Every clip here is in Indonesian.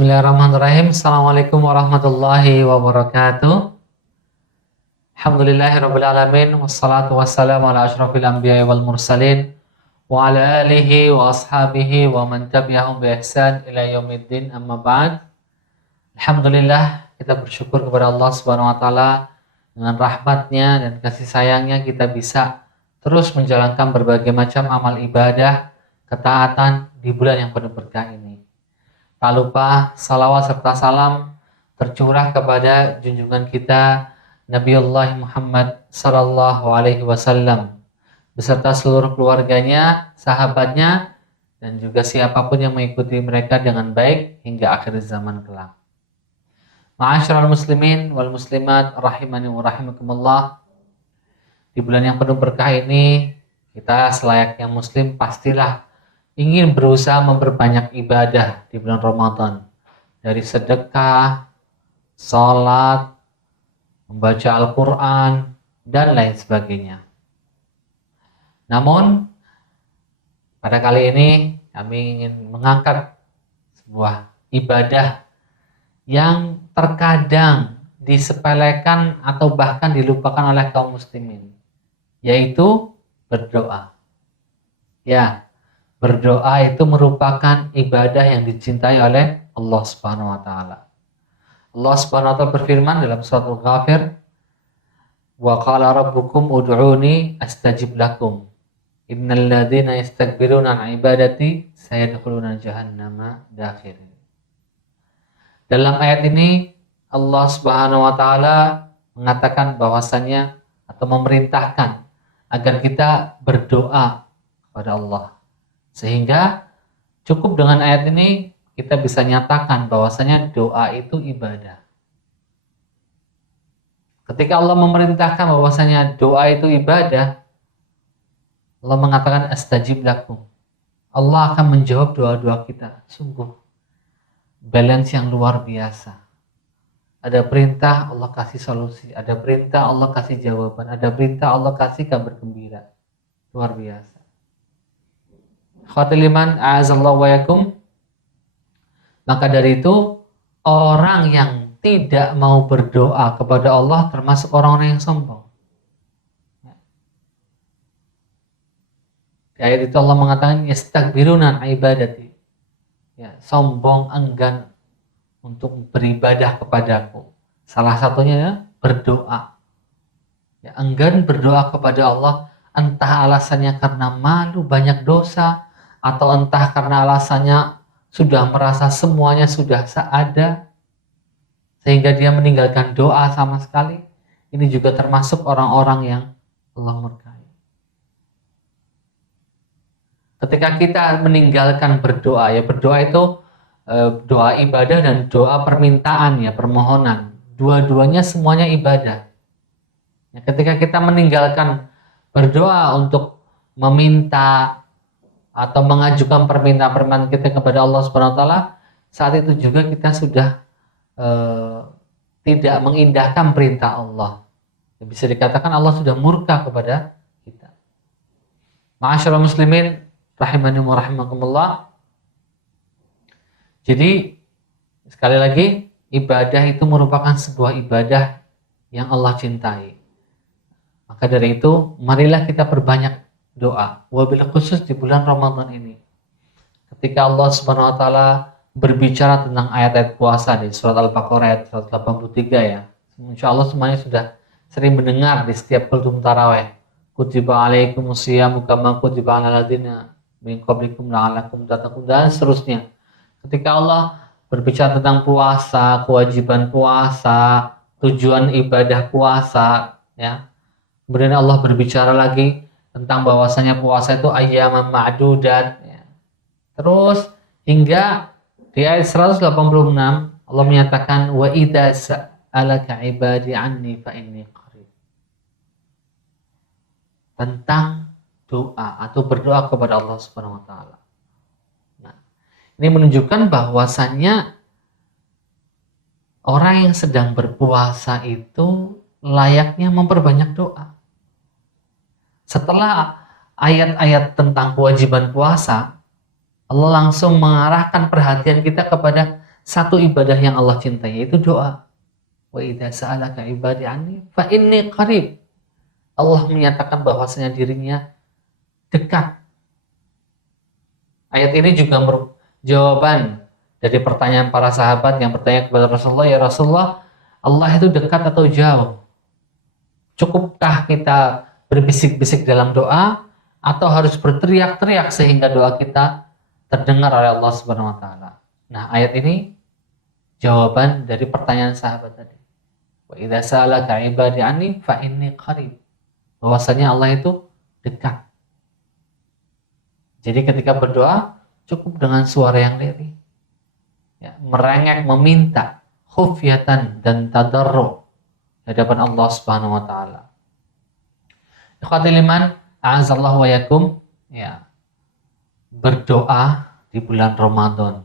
Bismillahirrahmanirrahim. Assalamualaikum warahmatullahi wabarakatuh. Alhamdulillahirabbil alamin wassalatu wassalamu ala asyrofil anbiya'i wal mursalin wa ala alihi wa ashabihi wa man tabi'ahum bi ihsan ila yaumiddin, amma ba'd. Alhamdulillah, kita bersyukur kepada Allah Subhanahu wa taala, dengan rahmatnya dan kasih sayangnya kita bisa terus menjalankan berbagai macam amal ibadah, ketaatan di bulan yang penuh berkah ini. Tak lupa salawat serta salam tercurah kepada junjungan kita Nabiullah Muhammad sallallahu alaihi wasallam beserta seluruh keluarganya, sahabatnya, dan juga siapapun yang mengikuti mereka dengan baik hingga akhir zaman kelak. Ma'asyiral muslimin wal muslimat rahimani wa rahimakumullah. Di bulan yang penuh berkah ini, kita selayaknya muslim pastilah ingin berusaha memperbanyak ibadah di bulan Ramadan. Dari sedekah, sholat, membaca Al-Quran, dan lain sebagainya. Namun, pada kali ini kami ingin mengangkat sebuah ibadah yang terkadang disepelekan atau bahkan dilupakan oleh kaum muslimin, yaitu berdoa. Ya, berdoa itu merupakan ibadah yang dicintai oleh Allah Subhanahu wa taala. Allah Subhanahu wa taala berfirman dalam surat Al-Ghafir, "Wa qala rabbukum ud'uni astajib lakum. Innal ladzina yastakbiruna 'an ibadati sayadkhuluna jahannama dakhirin." Dalam ayat ini Allah Subhanahu wa taala mengatakan bahwasannya atau memerintahkan agar kita berdoa kepada Allah. Sehingga cukup dengan ayat ini kita bisa nyatakan bahwasanya doa itu ibadah. Ketika Allah memerintahkan bahwasanya doa itu ibadah, Allah mengatakan astajib lakum. Allah akan menjawab doa-doa kita. Sungguh balance yang luar biasa. Ada perintah, Allah kasih solusi. Ada perintah, Allah kasih jawaban. Ada perintah, Allah kasih kabar gembira. Luar biasa. Khotiliman a'azallahu wa yakum. Maka dari itu, orang yang tidak mau berdoa kepada Allah termasuk orang-orang yang sombong. Di ayat itu Allah mengatakan yastakbiruna an ibadati. Ya, sombong, enggan untuk beribadah kepadaku. Salah satunya ya, berdoa. Ya, enggan berdoa kepada Allah, entah alasannya karena malu, banyak dosa, atau entah karena alasannya sudah merasa semuanya sudah seada sehingga dia meninggalkan doa sama sekali. Ini juga termasuk orang-orang yang Allah murkai. Ketika kita meninggalkan berdoa, ya berdoa itu doa ibadah dan doa permintaan, ya permohonan. Dua-duanya semuanya ibadah. Ya, ketika kita meninggalkan berdoa untuk meminta atau mengajukan permintaan kita kepada Allah Subhanahu wa taala, saat itu juga kita sudah tidak mengindahkan perintah Allah. Bisa dikatakan Allah sudah murka kepada kita. Ma'asyiral muslimin rahimani wa rahimakumullah. Jadi sekali lagi, ibadah itu merupakan sebuah ibadah yang Allah cintai. Maka dari itu, marilah kita perbanyak doa, wabil khusus di bulan Ramadan ini. Ketika Allah Subhanahu wa taala berbicara tentang ayat-ayat puasa di surat Al-Baqarah ayat 183 ya. Insyaallah semuanya sudah sering mendengar di setiap kultum tarawih. Kutiba alaikumusyiyamu kama kutiba alal ladzina min qablikum la'allakum tattaqun, dan seterusnya. Ketika Allah berbicara tentang puasa, kewajiban puasa, tujuan ibadah puasa, ya. Kemudian Allah berbicara lagi tentang bahwasanya puasa itu ayyaman ma'dudat, ya. Terus hingga di ayat 186 Allah menyatakan wa idza sa'alaka ibadi anni fa inni qarib. Tentang doa atau berdoa kepada Allah Subhanahu wa taala. Nah, ini menunjukkan bahwasannya orang yang sedang berpuasa itu layaknya memperbanyak doa. Setelah ayat-ayat tentang kewajiban puasa, Allah langsung mengarahkan perhatian kita kepada satu ibadah yang Allah cintai yaitu doa. Wa idza sa'alaka ibadi anni fa inni qarib. Allah menyatakan bahwasanya dirinya dekat. Ayat ini juga jawaban dari pertanyaan para sahabat yang bertanya kepada Rasulullah, ya Rasulullah, Allah itu dekat atau jauh? Cukupkah kita berbisik-bisik dalam doa atau harus berteriak-teriak sehingga doa kita terdengar oleh Allah Subhanahu wa taala? Nah, ayat ini jawaban dari pertanyaan sahabat tadi. Wa idza sa'alaka 'ibadi anni fa inni qarib. Bahwasanya Allah itu dekat. Jadi ketika berdoa cukup dengan suara yang lirih. Ya, merengek meminta khufyatan dan tadarru di hadapan Allah Subhanahu wa taala. Ikhwatul iman, a'azallahu wa yakum, ya. Berdoa di bulan Ramadan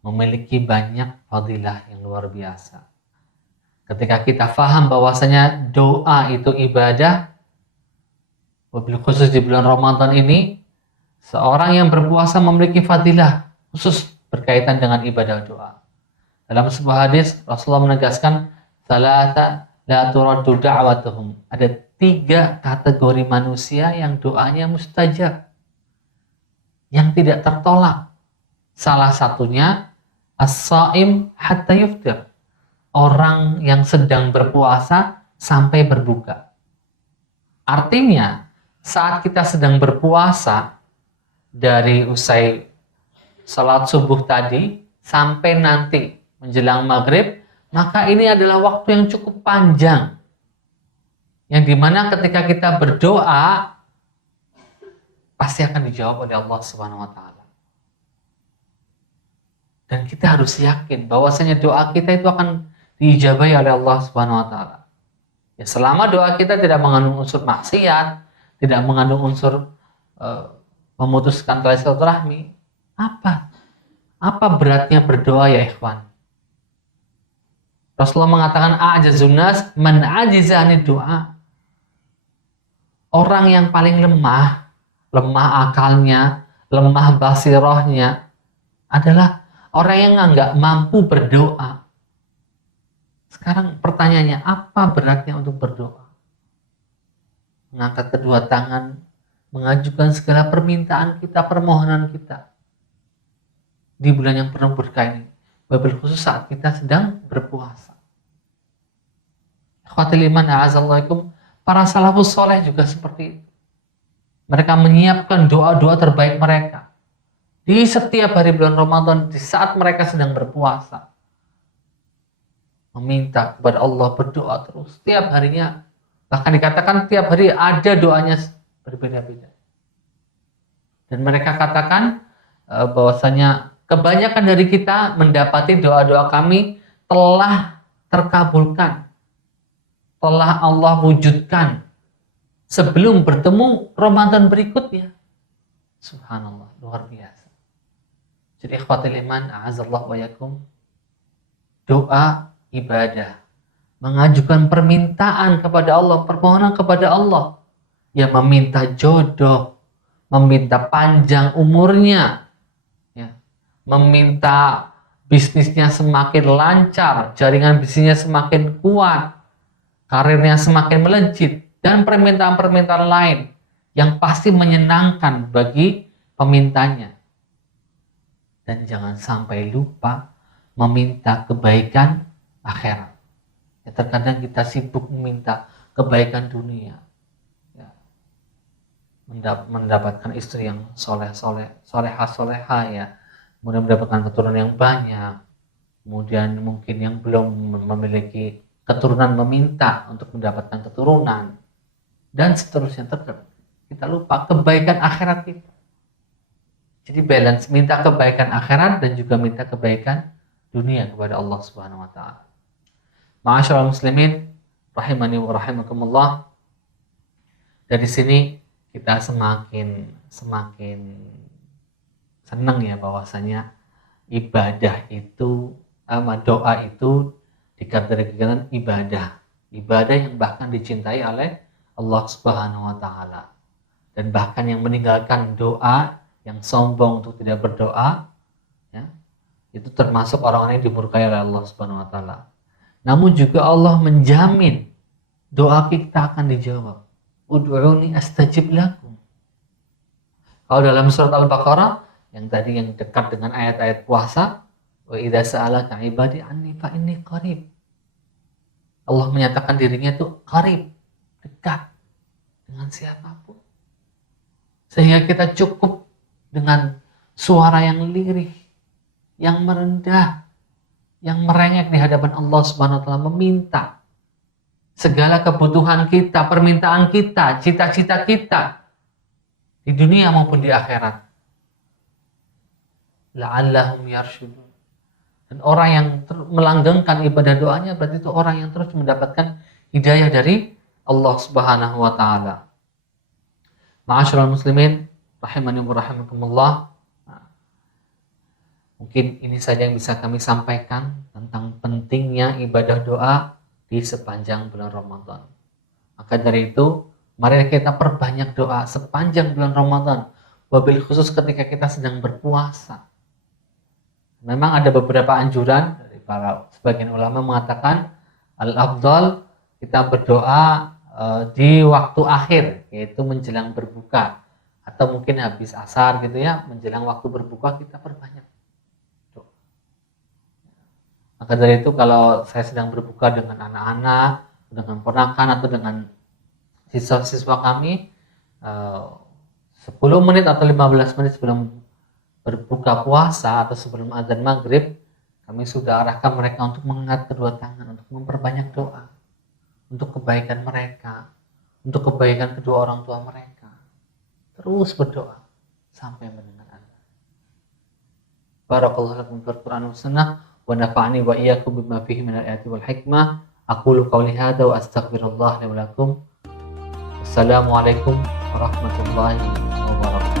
memiliki banyak fadilah yang luar biasa. Ketika kita faham bahwasanya doa itu ibadah, wabil khusus di bulan Ramadan ini, seorang yang berpuasa memiliki fadilah khusus berkaitan dengan ibadah doa. Dalam sebuah hadis, Rasulullah menegaskan, salata la turaddu da'watuhum. Ada 3 kategori manusia yang doanya mustajab, yang tidak tertolak. Salah satunya as-saim hatta yuftir. Orang yang sedang berpuasa sampai berbuka. Artinya, saat kita sedang berpuasa dari usai salat subuh tadi sampai nanti menjelang maghrib, maka ini adalah waktu yang cukup panjang. Yang dimana ketika kita berdoa pasti akan dijawab oleh Allah Subhanahu wa taala. Dan kita harus yakin bahwasanya doa kita itu akan diijabahi oleh Allah Subhanahu wa taala. Ya, selama doa kita tidak mengandung unsur maksiat, tidak mengandung unsur memutuskan tali silaturahmi, apa beratnya berdoa ya ikhwan? Rasulullah mengatakan a'jazun nas man ajiza anid doa. Orang yang paling lemah akalnya, lemah basirahnya adalah orang yang nggak mampu berdoa. Sekarang pertanyaannya, apa beratnya untuk berdoa? Mengangkat kedua tangan, mengajukan segala permintaan kita, permohonan kita di bulan yang penuh berkah ini, wabil khusus saat kita sedang berpuasa. Ikhwatul iman, a'azallahum, para salafus soleh juga seperti itu. Mereka menyiapkan doa-doa terbaik mereka di setiap hari bulan Ramadan, di saat mereka sedang berpuasa. Meminta kepada Allah, berdoa terus setiap harinya, bahkan dikatakan tiap hari ada doanya berbeda-beda. Dan mereka katakan bahwasanya kebanyakan dari kita mendapati doa-doa kami telah terkabulkan, telah Allah wujudkan sebelum bertemu Ramadan berikutnya. Subhanallah, luar biasa. Jadi ikhwatul iman, a'azallahu wa yakum, doa ibadah, mengajukan permintaan kepada Allah, permohonan kepada Allah, ya, meminta jodoh, meminta panjang umurnya, ya, meminta bisnisnya semakin lancar, jaringan bisnisnya semakin kuat, karirnya semakin melejit, dan permintaan-permintaan lain yang pasti menyenangkan bagi pemintanya. Dan jangan sampai lupa meminta kebaikan akhirat. Ya, terkadang kita sibuk meminta kebaikan dunia, ya, mendapatkan istri yang soleha, ya, kemudian mendapatkan keturunan yang banyak, kemudian mungkin yang belum memiliki keturunan meminta untuk mendapatkan keturunan, dan seterusnya. Kita lupa kebaikan akhirat kita. Jadi balance, minta kebaikan akhirat dan juga minta kebaikan dunia kepada Allah Subhanahu wa taala. Ma'asyiral muslimin rahimani wa rahimakumullah. Dari sini kita semakin senang ya bahwasanya ibadah itu, doa itu dikategorikan ibadah yang bahkan dicintai oleh Allah Subhanahu wa taala. Dan bahkan yang meninggalkan doa, yang sombong untuk tidak berdoa, ya, itu termasuk orang-orang yang dimurkai oleh Allah Subhanahu wa taala. Namun juga Allah menjamin doa kita akan dijawab. Ud'uni astajib lakum. Kalau dalam surat Al-Baqarah yang tadi yang dekat dengan ayat-ayat puasa, wa idza sa'alaka 'ibadi anni fa inni qarib. Allah menyatakan dirinya itu qarib, dekat dengan siapapun. Sehingga kita cukup dengan suara yang lirih, yang merendah, yang merengek di hadapan Allah Subhanahu wa taala, meminta segala kebutuhan kita, permintaan kita, cita-cita kita di dunia maupun di akhirat. La'allahum yarshudun. Dan orang yang melanggengkan ibadah doanya berarti itu orang yang terus mendapatkan hidayah dari Allah Subhanahu wa taala. Ma'asyiral muslimin rahimani wa rahimakumullah. Mungkin ini saja yang bisa kami sampaikan tentang pentingnya ibadah doa di sepanjang bulan Ramadan. Maka dari itu, mari kita perbanyak doa sepanjang bulan Ramadan, wabil khusus ketika kita sedang berpuasa. Memang ada beberapa anjuran dari para sebagian ulama mengatakan al-afdal kita berdoa di waktu akhir, yaitu menjelang berbuka atau mungkin habis asar gitu ya, menjelang waktu berbuka kita perbanyak. Maka dari itu kalau saya sedang berbuka dengan anak-anak, dengan ponakan atau dengan siswa-siswa kami, 10 menit atau 15 menit sebelum berbuka puasa atau sebelum azan maghrib, kami sudah arahkan mereka untuk mengangkat kedua tangan, untuk memperbanyak doa, untuk kebaikan mereka, untuk kebaikan kedua orang tua mereka. Terus berdoa sampai mendengar azan. Barakallahu lakum fil Qur'an was sunnah. Wa nafa'ani wa iyyakum bima fihi minal ayati wal hikmah. Aqulu qawli hadza wa astaghfirullah li wa lakum. Assalamualaikum warahmatullahi wabarakatuh.